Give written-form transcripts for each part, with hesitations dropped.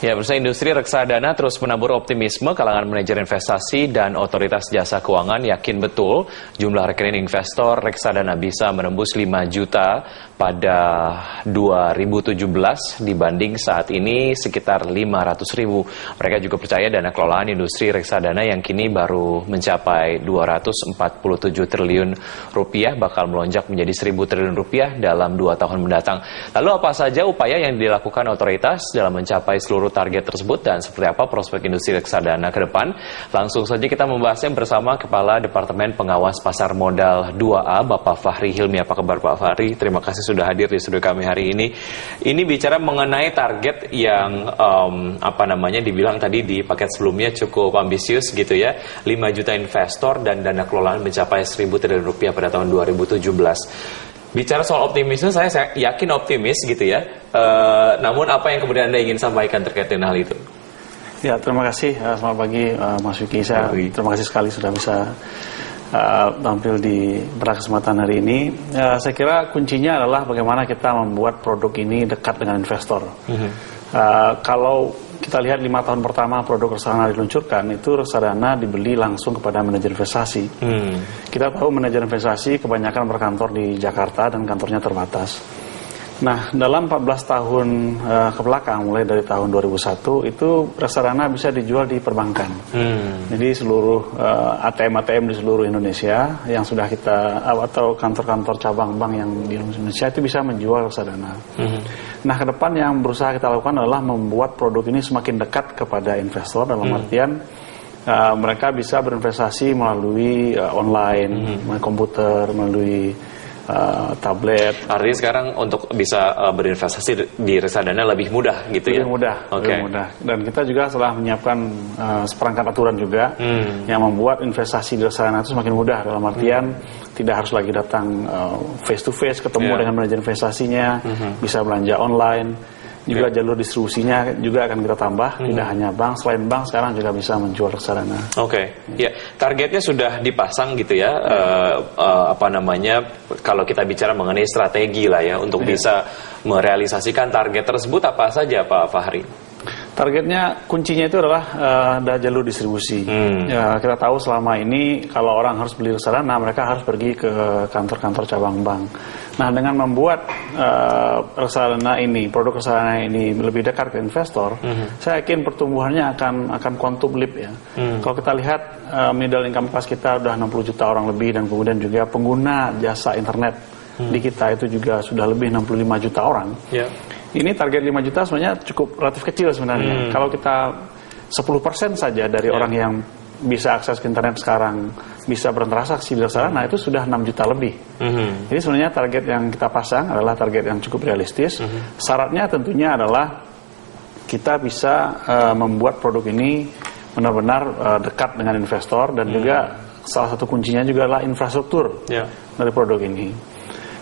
Ya, pemirsa, industri reksadana terus menabur optimisme kalangan manajer investasi dan otoritas jasa keuangan yakin betul jumlah rekening investor reksadana bisa menembus 5 juta pada 2017 dibanding saat ini sekitar 500.000. Mereka juga percaya dana kelolaan industri reksadana yang kini baru mencapai 247 triliun rupiah bakal melonjak menjadi 1.000 triliun rupiah dalam 2 tahun mendatang. Lalu apa saja upaya yang dilakukan otoritas dalam mencapai seluruh target tersebut dan seperti apa prospek industri reksadana ke depan? Langsung saja kita membahasnya bersama Kepala Departemen Pengawas Pasar Modal 2A, Bapak Fahri Hilmi. Apa kabar Pak Fahri? Terima kasih sudah hadir di studio kami hari ini. Ini bicara mengenai target yang dibilang tadi di paket sebelumnya cukup ambisius gitu ya. 5 juta investor dan dana kelolaan mencapai 1.000 triliun rupiah pada tahun 2017. Bicara soal optimisme, saya yakin optimis gitu ya. Namun apa yang kemudian Anda ingin sampaikan terkait dengan hal itu? Ya, terima kasih. Selamat pagi Mas Yuki. Terima kasih sekali sudah bisa tampil pada kesempatan hari ini. Saya kira kuncinya adalah bagaimana kita membuat produk ini dekat dengan investor. Kalau kita lihat 5 tahun pertama produk reksadana diluncurkan, itu reksadana dibeli langsung kepada manajer investasi. Kita tahu manajer investasi kebanyakan berkantor di Jakarta dan kantornya terbatas. Nah, dalam 14 tahun ke belakang, mulai dari tahun 2001, itu reksadana bisa dijual di perbankan. Jadi seluruh ATM-ATM di seluruh Indonesia yang sudah kita, atau kantor-kantor cabang bank yang di Indonesia itu bisa menjual reksadana. Nah, ke depan yang berusaha kita lakukan adalah membuat produk ini semakin dekat kepada investor, dalam artian mereka bisa berinvestasi melalui online, melalui komputer, melalui tablet. Artinya sekarang untuk bisa berinvestasi di reksadana lebih mudah gitu ya? Lebih mudah, lebih mudah. Dan kita juga telah menyiapkan seperangkat aturan juga yang membuat investasi di reksadana itu semakin mudah, dalam artian tidak harus lagi datang face to face ketemu dengan manajer investasinya, bisa belanja online. Juga jalur distribusinya juga akan kita tambah, tidak hanya bank, selain bank sekarang juga bisa menjual reksadana. Ya, targetnya sudah dipasang gitu ya, kalau kita bicara mengenai strategi lah ya, untuk bisa merealisasikan target tersebut apa saja Pak Fahri? Targetnya, kuncinya itu adalah ada jalur distribusi. Ya, kita tahu selama ini kalau orang harus beli reksadana, mereka harus pergi ke kantor-kantor cabang bank. Nah, dengan membuat produk reksadana ini lebih dekat ke investor, saya yakin pertumbuhannya akan quantum leap ya. Kalau kita lihat middle income class kita udah 60 juta orang lebih, dan kemudian juga pengguna jasa internet di kita itu juga sudah lebih 65 juta orang. Ini target 5 juta sebenarnya cukup relatif kecil sebenarnya. Kalau kita 10% saja dari orang yang bisa akses ke internet sekarang bisa bertransaksi di reksadana, itu sudah 6 juta lebih. Jadi sebenarnya target yang kita pasang adalah target yang cukup realistis. Syaratnya tentunya adalah kita bisa membuat produk ini benar-benar dekat dengan investor, dan juga salah satu kuncinya juga adalah infrastruktur dari produk ini.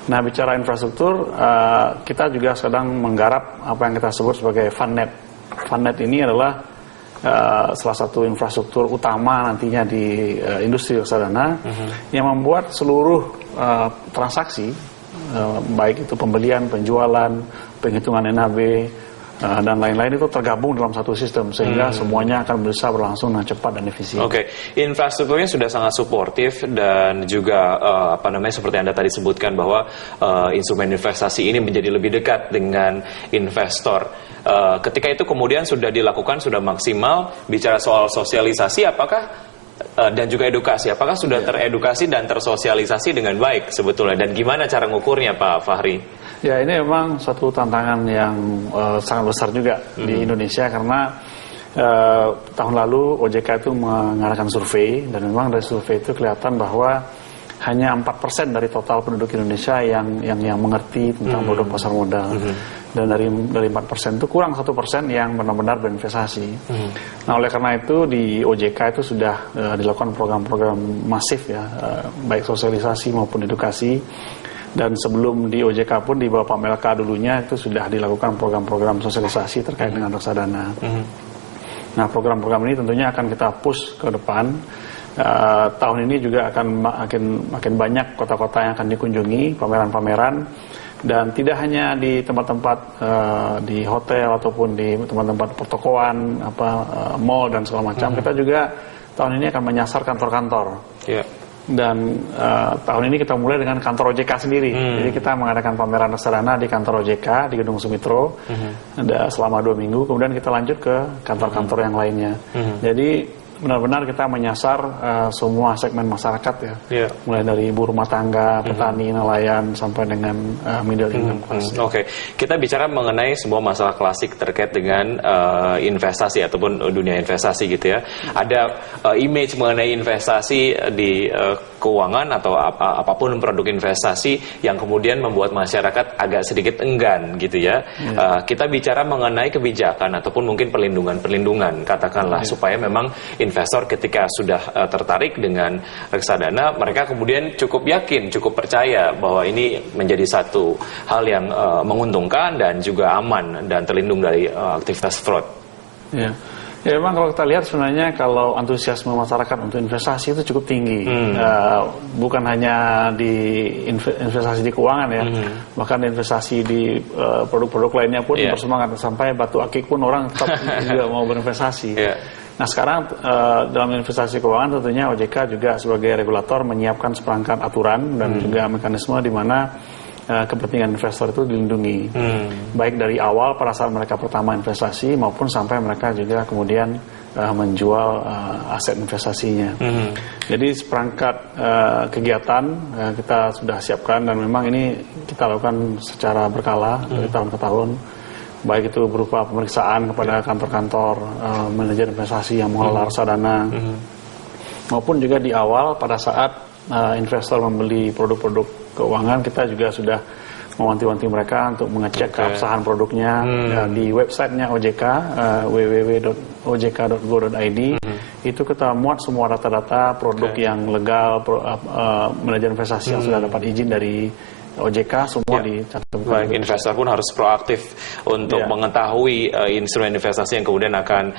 Nah, bicara infrastruktur, kita juga sedang menggarap apa yang kita sebut sebagai Fundnet. Fundnet ini adalah salah satu infrastruktur utama nantinya di industri reksadana yang membuat seluruh transaksi, baik itu pembelian, penjualan, penghitungan NAB, dan lain-lain itu tergabung dalam satu sistem, sehingga semuanya akan bisa berlangsung dengan cepat dan efisien. Infrastrukturnya sudah sangat suportif, dan juga seperti Anda tadi sebutkan bahwa instrumen investasi ini menjadi lebih dekat dengan investor. Ketika itu kemudian sudah dilakukan, sudah maksimal, bicara soal sosialisasi, apakah dan juga edukasi, apakah sudah teredukasi dan tersosialisasi dengan baik sebetulnya, dan gimana cara ngukurnya Pak Fahri? Ya, ini memang suatu tantangan yang sangat besar juga di Indonesia, karena tahun lalu OJK itu mengadakan survei, dan memang dari survei itu kelihatan bahwa hanya 4% dari total penduduk Indonesia yang mengerti tentang produk pasar modal. Dan dari 4% itu kurang 1% yang benar-benar berinvestasi. Nah, oleh karena itu di OJK itu sudah dilakukan program-program masif ya, baik sosialisasi maupun edukasi. Dan sebelum di OJK pun di bawah Pak Melka dulunya itu sudah dilakukan program-program sosialisasi terkait dengan reksadana. Nah, program-program ini tentunya akan kita push ke depan. Tahun ini juga akan makin banyak kota-kota yang akan dikunjungi, pameran-pameran. Dan tidak hanya di tempat-tempat di hotel ataupun di tempat-tempat pertokoan, mall dan segala macam. Kita juga tahun ini akan menyasar kantor-kantor. Yeah. Dan tahun ini kita mulai dengan kantor OJK sendiri. Jadi kita mengadakan pameran reksadana di kantor OJK di Gedung Sumitro selama 2 minggu. Kemudian kita lanjut ke kantor-kantor yang lainnya. Jadi benar-benar kita menyasar semua segmen masyarakat ya, mulai dari ibu rumah tangga, petani, nelayan, sampai dengan middle income class. Oke, kita bicara mengenai sebuah masalah klasik terkait dengan investasi ataupun dunia investasi gitu ya. Ada image mengenai investasi di keuangan atau apapun produk investasi yang kemudian membuat masyarakat agak sedikit enggan gitu ya. Kita bicara mengenai kebijakan ataupun mungkin perlindungan katakanlah supaya memang investor ketika sudah tertarik dengan reksadana, mereka kemudian cukup yakin, cukup percaya bahwa ini menjadi satu hal yang menguntungkan dan juga aman dan terlindung dari aktivitas fraud. Ya memang kalau kita lihat sebenarnya kalau antusiasme masyarakat untuk investasi itu cukup tinggi. Bukan hanya di investasi di keuangan ya, bahkan investasi di produk-produk lainnya pun bersemangat. Sampai batu akik pun orang tetap juga mau berinvestasi. Nah sekarang dalam investasi keuangan tentunya OJK juga sebagai regulator menyiapkan seperangkat aturan dan juga mekanisme di mana kepentingan investor itu dilindungi, baik dari awal pada saat mereka pertama investasi maupun sampai mereka juga kemudian menjual aset investasinya. Jadi seperangkat kegiatan kita sudah siapkan dan memang ini kita lakukan secara berkala dari tahun ke tahun. Baik itu berupa pemeriksaan kepada kantor-kantor manajer investasi yang mengelola reksadana, maupun juga di awal pada saat investor membeli produk-produk keuangan, kita juga sudah mewanti-wanti mereka untuk mengecek keabsahan produknya di websitenya OJK, www.ojk.go.id. Itu kita muat semua data-data produk yang legal, manajer investasi yang sudah dapat izin dari OJK, semua dicatat. Baik, investor pun harus proaktif untuk mengetahui instrumen investasi yang kemudian akan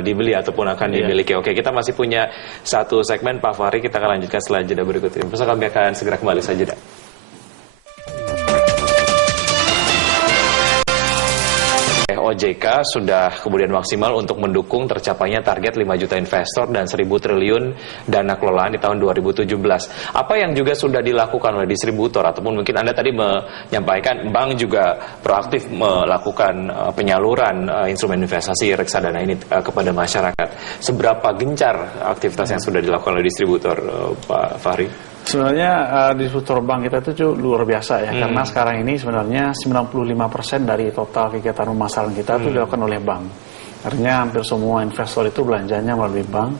dibeli ataupun akan dimiliki. Oke, kita masih punya satu segmen Pak Fahri, kita akan lanjutkan setelah jeda berikut ini. Pemirsa, kami akan segera kembali saja. OJK sudah kemudian maksimal untuk mendukung tercapainya target 5 juta investor dan 1.000 triliun dana kelolaan di tahun 2017. Apa yang juga sudah dilakukan oleh distributor ataupun mungkin Anda tadi menyampaikan bank juga proaktif melakukan penyaluran instrumen investasi reksadana ini kepada masyarakat. Seberapa gencar aktivitas yang sudah dilakukan oleh distributor, Pak Fahri? Sebenarnya distributor bank kita itu luar biasa ya, karena sekarang ini sebenarnya 95% dari total kegiatan pemasaran kita itu dilakukan oleh bank. Artinya hampir semua investor itu belanjanya melalui bank.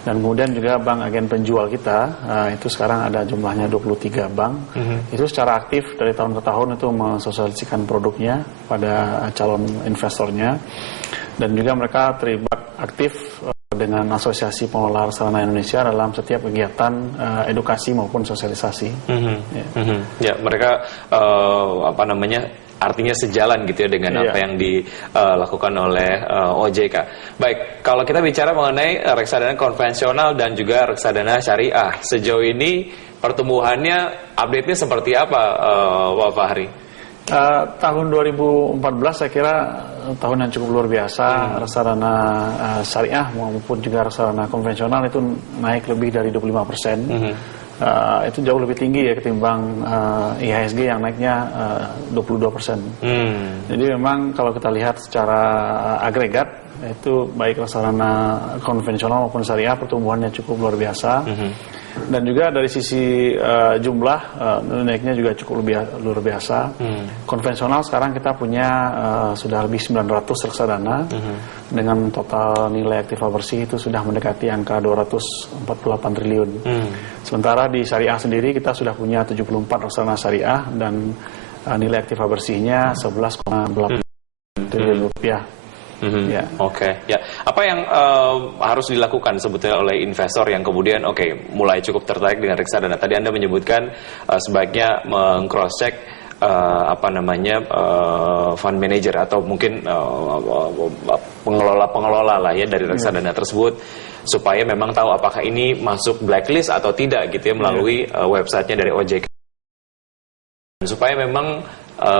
Dan kemudian juga bank agen penjual kita, itu sekarang ada jumlahnya 23 bank. Itu secara aktif dari tahun ke tahun itu mensosialisasikan produknya pada calon investornya. Dan juga mereka terlibat aktif dengan Asosiasi Pengelola Reksadana Indonesia dalam setiap kegiatan edukasi maupun sosialisasi. Ya, mereka artinya sejalan gitu ya dengan apa yang dilakukan oleh OJK. Baik, kalau kita bicara mengenai reksadana konvensional dan juga reksadana syariah, sejauh ini pertumbuhannya, update-nya seperti apa, Pak Fahri? Tahun 2014 saya kira tahun yang cukup luar biasa. Reksadana syariah maupun juga reksadana konvensional itu naik lebih dari 25%. Itu jauh lebih tinggi ya ketimbang IHSG yang naiknya 22%. Jadi memang kalau kita lihat secara agregat, itu baik reksadana konvensional maupun syariah pertumbuhannya cukup luar biasa. Dan juga dari sisi jumlah naiknya juga cukup luar biasa. Konvensional sekarang kita punya sudah lebih 900 reksadana dengan total nilai aktiva bersih itu sudah mendekati angka 248 triliun. Sementara di syariah sendiri kita sudah punya 74 reksadana syariah dan nilai aktiva bersihnya 11,8 triliun rupiah. Oke. Ya. Apa yang harus dilakukan sebetulnya oleh investor yang kemudian mulai cukup tertarik dengan reksadana? Tadi Anda menyebutkan sebaiknya meng-cross check fund manager atau mungkin pengelola lah ya dari reksadana tersebut supaya memang tahu apakah ini masuk blacklist atau tidak gitu ya melalui websitenya dari OJK. Supaya memang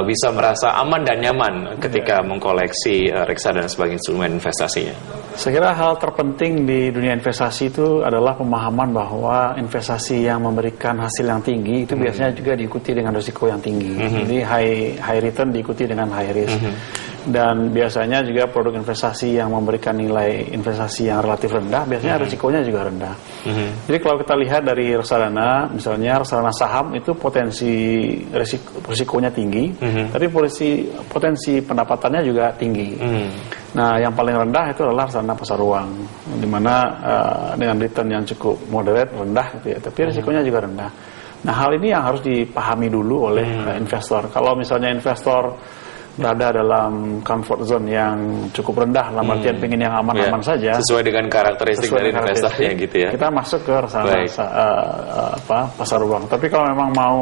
bisa merasa aman dan nyaman ketika mengkoleksi reksadana sebagai instrumen investasinya? Saya kira hal terpenting di dunia investasi itu adalah pemahaman bahwa investasi yang memberikan hasil yang tinggi itu biasanya juga diikuti dengan risiko yang tinggi. Jadi high return diikuti dengan high risk. Dan biasanya juga produk investasi yang memberikan nilai investasi yang relatif rendah, biasanya risikonya juga rendah. Jadi kalau kita lihat dari reksadana, misalnya reksadana saham itu potensi risikonya tinggi, tapi potensi pendapatannya juga tinggi. Nah, yang paling rendah itu adalah reksadana pasar uang, di mana dengan return yang cukup moderate, rendah gitu ya, tapi risikonya juga rendah. Nah, hal ini yang harus dipahami dulu oleh investor. Kalau misalnya investor berada dalam comfort zone yang cukup rendah, dalam artian pengen yang aman-aman saja, sesuai dengan karakteristik dari investornya gitu ya. Kita masuk ke reksadana pasar uang. Tapi kalau memang mau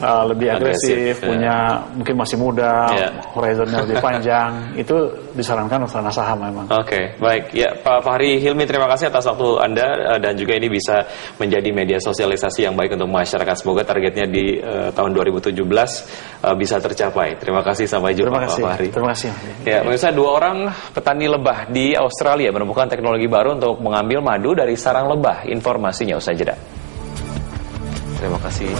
lebih agresif, punya mungkin masih muda, horizonnya lebih panjang, itu disarankan reksadana saham memang. Oke, baik. Ya, Pak Fahri Hilmi, terima kasih atas waktu Anda dan juga ini bisa menjadi media sosialisasi yang baik untuk masyarakat. Semoga targetnya di tahun 2017 bisa tercapai. Terima kasih, sampai jumpa Pak Fahri. Terima kasih. Ya, pemirsa, 2 orang petani lebah di Australia menemukan teknologi baru untuk mengambil madu dari sarang lebah. Informasinya usai jeda. Terima kasih.